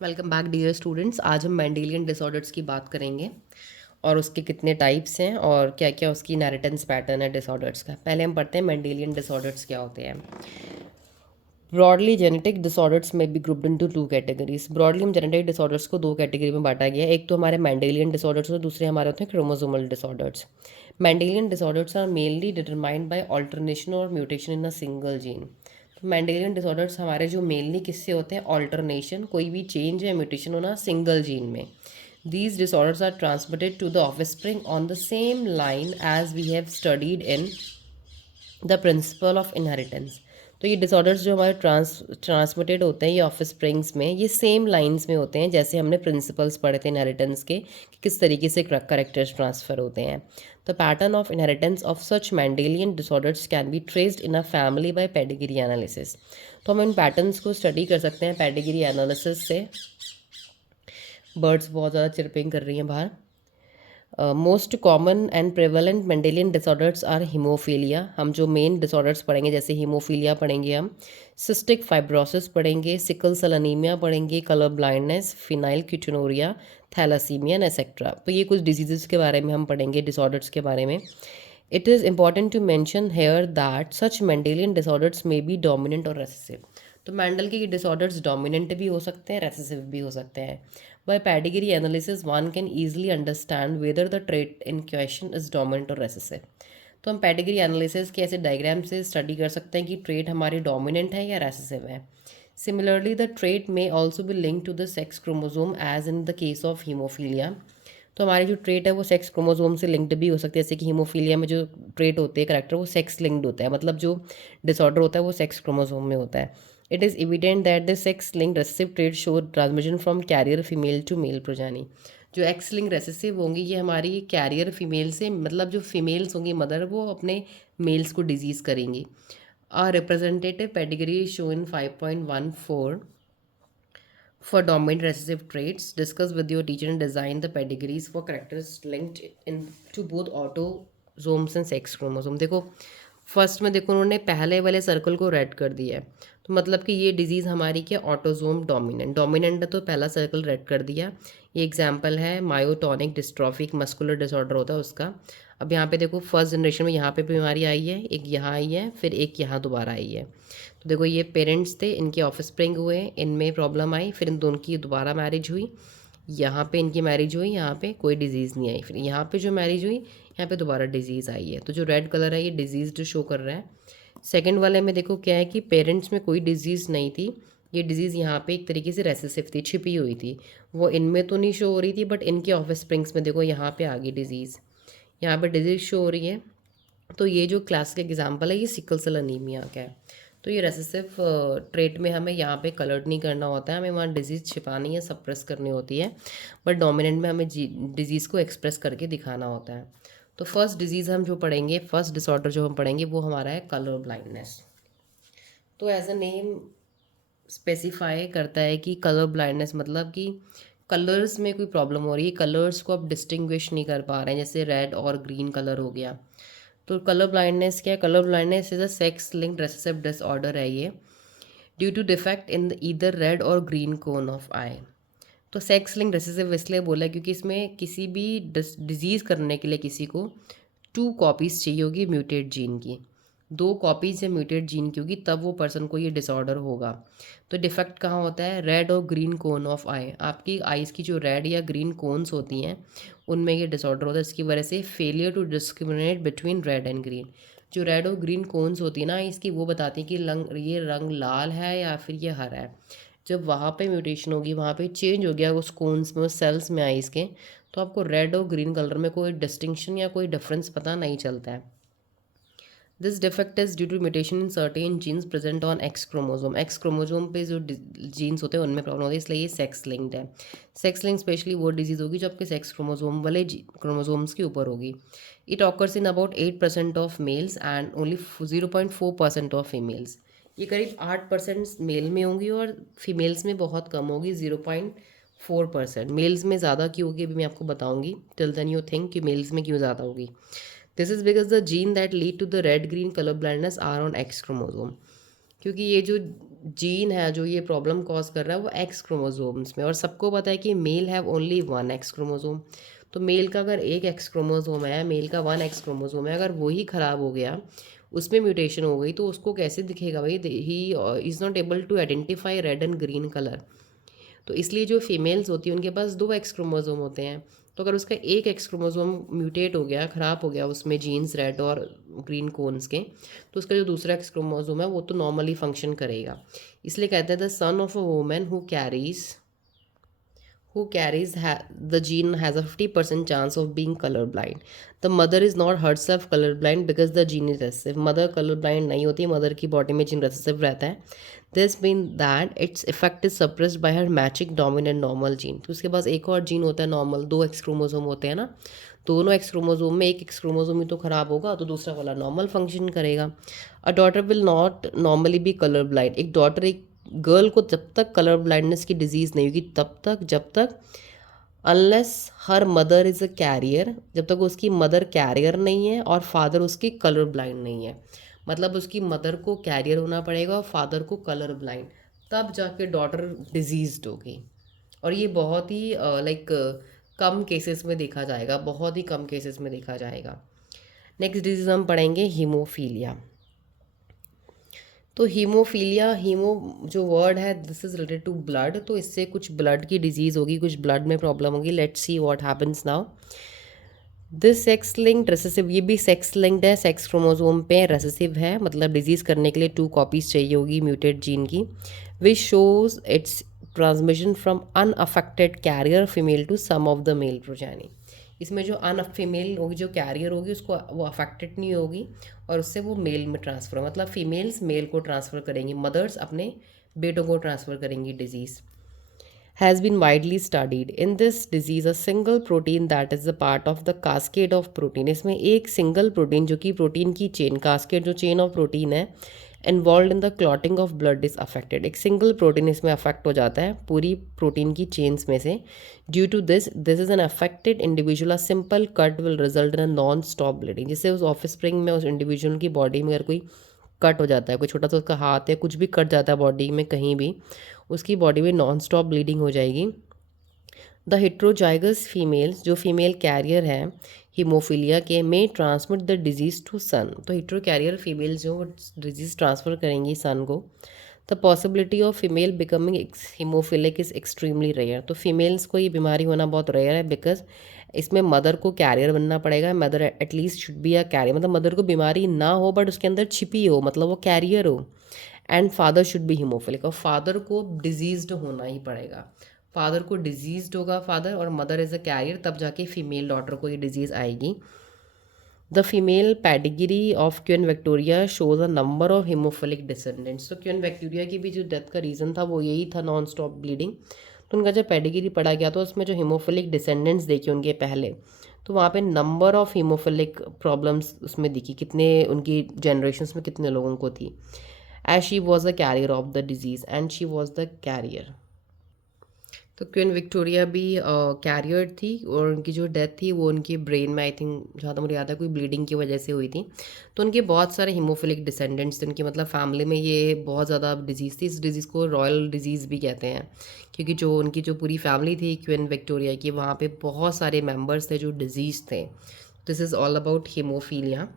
Welcome back dear students. आज हम Mendelian disorders की बात करेंगे और उसके कितने टाइप्स हैं और क्या क्या उसकी इनहेरिटेंस पैटर्न है डिसऑर्डर्स का। पहले हम पढ़ते हैं मेंडेलियन डिसऑर्डर्स क्या होते हैं। Broadly genetic disorders may be grouped into two categories. Broadly हम जेनेटिक डिसऑर्डर्स को दो कैटेगरी में बांटा गया है। एक तो हमारे मेंडेलियन डिसऑर्डर्स और दूसरे हमारे होते हैं chromosomal disorders. Mendelian disorders are mainly determined by alternation और mutation in a single gene. तो मेंडेलियन डिसऑर्डर्स हमारे जो मेनली किससे होते हैं, ऑल्टरनेशन, कोई भी चेंज या म्यूटेशन होना सिंगल जीन में। These disorders are transmitted to the offspring on the same line as we have studied in the principle of inheritance. तो ये डिसऑर्डर्स जो हमारे ट्रांसमिटेड होते हैं ये ऑफिस स्प्रिंग्स में, ये सेम लाइंस में होते हैं जैसे हमने प्रिंसिपल्स पढ़े थे इनहेरिटेंस के कि किस तरीके से करेक्टर्स ट्रांसफ़र होते हैं। The pattern of inheritance of such Mendelian disorders can be traced in a family by pedigree analysis. तो हम इन पैटर्न्स को स्टडी कर सकते हैं पेडिग्री एनालिसिस से। बर्ड्स बहुत ज़्यादा चिरपिंग कर रही हैं बाहर। Most common and prevalent Mendelian disorders are haemophilia. हम जो मेन डिसऑर्डर्स पढ़ेंगे जैसे हीमोफीलिया पढ़ेंगे, हम सिस्टिक फाइब्रोसिस पढ़ेंगे, सिकल सेल अनीमिया पढ़ेंगे, colour blindness, phenylketonuria, thalassaemia etcetera. तो ये कुछ डिजीज़ के बारे में हम पढ़ेंगे, डिसऑर्डर्स के बारे में। It is important to mention here that such Mendelian disorders may be dominant और रेसेसिव। तो मेंडल के ये डिसऑर्डर्स डोमिनेंट भी हो सकते हैं, रेसेसिव भी हो सकते हैं। By pedigree analysis, one can easily understand whether the trait in question is dominant or recessive. तो हम पेडिग्री एनालिसिस के ऐसे डायग्राम से स्टडी कर सकते हैं कि ट्रेट हमारी डोमिनेंट है या रेसेसिव है। Similarly the trait may also be link to the sex chromosome as in the case of haemophilia. तो हमारी जो ट्रेट है वो सेक्स क्रोमोसोम से लिंक्ड भी हो सकती है, जैसे कि हीमोफीलिया में जो ट्रेट होते हैं करेक्टर वो सेक्स लिंक्ड होता है, मतलब जो डिसऑर्डर होता है वो सेक्स क्रोमोसोम में होता है। It is evident that the sex linked recessive trait show transmission from carrier female to male progeny. जो एक्स लिंक रेसेसिव होंगी ये हमारी कैरियर फीमेल से, मतलब जो फीमेल्स होंगी मदर वो अपने मेल्स को डिजीज़ करेंगी। A representative pedigree show in 5.14 for dominant recessive traits. Discuss with your teacher and design the pedigrees for characters linked in to both autosomes and sex chromosome। देखो first में देखो उन्होंने पहले वाले सर्कल को red कर दिया है, तो मतलब कि ये डिजीज़ हमारी क्या, ऑटोजोम डोमिनेंट। डोमिनेंट है तो पहला सर्कल रेड कर दिया। ये एग्जांपल है मायोटोनिक डिस्ट्रॉफिक मस्कुलर डिसऑर्डर होता है उसका। अब यहाँ पे देखो फर्स्ट जनरेशन में यहाँ पे बीमारी आई है, एक यहाँ आई है, फिर एक यहाँ दोबारा आई है। तो देखो ये पेरेंट्स थे, इनके ऑफस्प्रिंग हुए, इनमें प्रॉब्लम आई, फिर इन दोनों की दोबारा मैरिज हुई, यहाँ पे इनकी मैरिज हुई, यहाँ पे कोई डिजीज़ नहीं आई, फिर यहाँ पे जो मैरिज हुई यहाँ पे दोबारा डिजीज़ आई है। तो जो रेड कलर है ये डिजीज़ जो शो कर रहा है। सेकंड वाले में देखो क्या है कि पेरेंट्स में कोई डिजीज़ नहीं थी, ये डिज़ीज़ यहाँ पे एक तरीके से रेसेसिव थी, छिपी हुई थी, वो इनमें तो नहीं शो हो रही थी बट इनके ऑफस्प्रिंग्स में देखो यहाँ पे आ गई डिज़ीज़, यहाँ पे डिजीज़ शो हो रही है। तो ये जो क्लासिक एग्जांपल है ये सिकल सेल अनीमिया का है। तो ये रेसेसिव ट्रेट में हमें यहाँ पे कलर्ड नहीं करना होता है, हमें वहाँ डिजीज़ छिपानी है, सप्रेस करनी होती है, बट डोमिनेंट में हमें डिजीज़ को एक्सप्रेस करके दिखाना होता है। तो फर्स्ट डिजीज़ हम जो पढ़ेंगे, फर्स्ट डिसऑर्डर जो हम पढ़ेंगे वो हमारा है कलर ब्लाइंडनेस। तो एज अ नेम स्पेसिफाई करता है कि कलर ब्लाइंडनेस मतलब कि कलर्स में कोई प्रॉब्लम हो रही है, कलर्स को आप डिस्टिंग्विश नहीं कर पा रहे हैं, जैसे रेड और ग्रीन कलर हो गया। तो कलर ब्लाइंडनेस क्या है, colour blindness is a sex linked recessive disorder है ये, due to defect in either red और ग्रीन कोन ऑफ आई। तो सेक्स लिंक्ड रेसेसिव इसलिए बोला है क्योंकि इसमें किसी भी डिजीज़ करने के लिए किसी को 2 कॉपीज़ चाहिए होगी म्यूटेड जीन की, 2 कॉपीज़ या म्यूटेड जीन की होगी तब वो पर्सन को ये डिसऑर्डर होगा। तो डिफेक्ट कहाँ होता है, रेड और ग्रीन कोन ऑफ आई, आपकी आइज़ की जो रेड या ग्रीन कोन्स होती हैं उनमें ये डिसऑर्डर होता है। इसकी वजह से failure to discriminate between red and green, जो रेड और ग्रीन कोन्स होती है ना इसकी, वो बताती है कि ये रंग लाल है या फिर ये हरा है। जब वहाँ पे म्यूटेशन होगी, वहाँ पे चेंज हो गया उस कोन्स में, उस सेल्स में आइज़ के, तो आपको रेड और ग्रीन कलर में कोई डिस्टिंक्शन या कोई डिफरेंस पता नहीं चलता है। This defect is due to mutation in certain genes present on X chromosome. X chromosome पे जो जीन्स होते हैं उनमें प्रॉब्लम होती है, इसलिए ये सेक्स लिंक्ड है। सेक्स लिंक स्पेशली वो डिजीज़ होगी जो आपके सेक्स क्रोमोजोम वाले क्रोमोजोम्स के ऊपर होगी। It occurs in about 8% of males and only 0.4% of females. ये करीब 8% मेल में होंगी और फीमेल्स में बहुत कम होगी, 0.4%। मेल्स में ज़्यादा क्यों होगी अभी मैं आपको बताऊंगी, टिल देन यू थिंक कि मेल्स में क्यों ज़्यादा होगी। This is because the gene that lead to the red green colour blindness are on X chromosome. क्योंकि ये जो जीन है जो ये प्रॉब्लम कॉज कर रहा है वो एक्स क्रोमोसोम्स में, और सबको पता है कि male have only one X chromosome. तो मेल का अगर एक एक्स क्रोमोसोम है, मेल का वन एक्स क्रोमोसोम है, अगर वही ख़राब हो गया, उसमें म्यूटेशन हो गई, तो उसको कैसे दिखेगा भाई? He is not able to identify red and green colour. तो इसलिए जो फीमेल्स होती हैं उनके पास दो एक्स क्रोमोसोम होते हैं। तो अगर उसका एक एक्स क्रोमोसोम म्यूटेट हो गया, ख़राब हो गया, उसमें जीन्स रेड और ग्रीन कोन्स के, तो उसका जो दूसरा एक्स क्रोमोसोम है वो तो नॉर्मली फंक्शन करेगा। इसलिए कहते हैं the son of a woman the gene has a 50% chance of being colorblind. The mother is not herself colorblind because the gene is recessive. Mother colorblind नहीं होती, mother की body में gene recessive रहता है. This means that its effect is suppressed by her matching dominant normal gene. तो उसके पास एक और जीन होता है नॉर्मल, दो एक्स क्रोमोसोम होते हैं ना, दोनों एक्स क्रोमोसोम में एक एक्स क्रोमोसोम ही तो ख़राब होगा, तो दूसरा वाला नॉर्मल फंक्शन करेगा। A daughter will not normally B colour blind. एक डॉटर, एक गर्ल को जब तक कलर ब्लाइंडनेस की डिजीज़ नहीं होगी तब तक, जब तक unless her mother is a carrier, जब तक उसकी मदर कैरियर नहीं है और फादर उसकी कलर ब्लाइंड नहीं है। मतलब उसकी मदर को कैरियर होना पड़ेगा और फादर को कलर ब्लाइंड, तब जाके डॉटर डिजीज्ड होगी। और ये बहुत ही लाइक कम केसेस में देखा जाएगा, बहुत ही कम केसेस में देखा जाएगा। नेक्स्ट डिजीज़ हम पढ़ेंगे हीमोफीलिया। तो हीमोफीलिया, हीमो जो वर्ड है this is related to blood, तो इससे कुछ ब्लड की डिजीज़ होगी, कुछ ब्लड में प्रॉब्लम होगी। Let's see what happens now. This sex linked recessive, ये भी सेक्स लिंक्ड है, सेक्स क्रोमोसोम पे रेसेसिव है, मतलब डिजीज़ करने के लिए 2 कॉपीज़ चाहिए होगी म्यूटेड जीन की, which shows its transmission from unaffected carrier female to some of the male progeny. इसमें जो फीमेल होगी, जो कैरियर होगी, उसको वो अफेक्टेड नहीं होगी और उससे वो मेल में ट्रांसफ़र, मतलब फीमेल्स मेल को ट्रांसफ़र करेंगी, मदर्स अपने बेटों को ट्रांसफ़र करेंगी disease. has been widely studied. In this disease, a single protein that is a part of the cascade of protein, इसमें एक सिंगल प्रोटीन जो कि प्रोटीन की चेन, कास्केड जो चेन ऑफ प्रोटीन है, involve in the clotting of blood is affected. एक single protein इसमें affect हो जाता है पूरी प्रोटीन की चेन्स में से। Due to this is an affected individual, a simple cut will result in a non stop bleeding. जिससे उस ऑफ स्प्रिंग में, उस इंडिविजुअल की बॉडी में अगर कोई कट हो जाता है, कोई छोटा सा उसका हाथ है, कुछ भी कट जाता है बॉडी में कहीं भी, उसकी बॉडी में नॉन स्टॉप ब्लीडिंग हो जाएगी। द हेट्रोजाइगस फीमेल्स, जो फीमेल कैरियर है हीमोफीलिया के, may transmit the disease to son. तो हेट्रो कैरियर फीमेल्स जो डिजीज़ ट्रांसफ़र करेंगी सन को। The possibility of female becoming haemophilic is extremely rare. तो फीमेल्स को ये बीमारी होना बहुत रेयर है, बिकॉज इसमें मदर को कैरियर बनना पड़ेगा। Mother at least should be a carrier, मतलब मदर को बीमारी ना हो बट उसके अंदर छिपी हो, मतलब वो कैरियर हो। And father should be haemophilic, और फादर को डिजीज्ड होना ही पड़ेगा। फादर को डिजीज्ड होगा फादर, और मदर इज़ अ कैरियर, तब जाके फीमेल डॉटर को ये डिजीज़ आएगी। The female pedigree of queen Victoria shows a number of haemophilic descendants. तो क्वीन विक्टोरिया की भी जो डेथ का रीज़न था वो यही था, नॉन स्टॉप ब्लीडिंग। तो उनका जब पैडिग्री पढ़ा गया तो उसमें जो हीमोफिलिक डिसेंडेंट्स देखे उनके पहले, तो वहाँ पे नंबर ऑफ हीमोफिलिक प्रॉब्लम्स उसमें दिखी, कितने उनकी जनरेशन्स में कितने लोगों को थी। As she was the carrier of the disease and she was the carrier. तो क्वीन विक्टोरिया भी कैरियर थी, और उनकी जो डेथ थी वो उनकी ब्रेन में, आई थिंक जहाँ तक मुझे याद है, कोई ब्लीडिंग की वजह से हुई थी। तो उनके बहुत सारे हीमोफिलिक डिसेंडेंट्स थे उनकी, मतलब फैमिली में ये बहुत ज़्यादा डिजीज़ थी। इस डिज़ीज़ को रॉयल डिजीज़ भी कहते हैं, क्योंकि जो उनकी जो पूरी फैमिली थी क्वीन विक्टोरिया की, वहाँ पे बहुत सारे मेम्बर्स थे जो डिजीज़ थे। This is all about haemophilia.